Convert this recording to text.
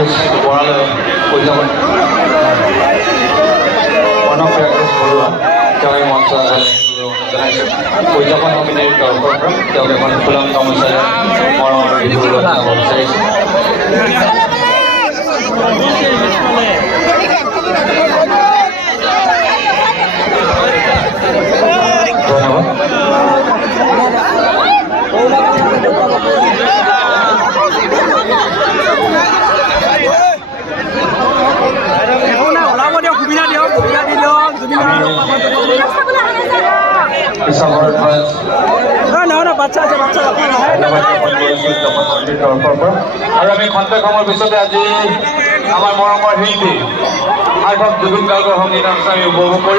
Practice বৰালৈ উদযাপন বৰুৱা তেওঁ এই মঞ্চ জনাইছে উদযাপন সমিতিৰ তৰফৰ পৰা তেওঁক এখন ফুলাম গামোচাৰে মৰমৰ বিহু জনাব বিচাৰিছে আৰু আমি খন্তেক সময়ৰ পিছতে আজি আমাৰ মৰমৰ শিল্পী আইভক জুবিন গাৰ্গৰ সংগীত অনুষ্ঠান আমি উপভোগ কৰিম।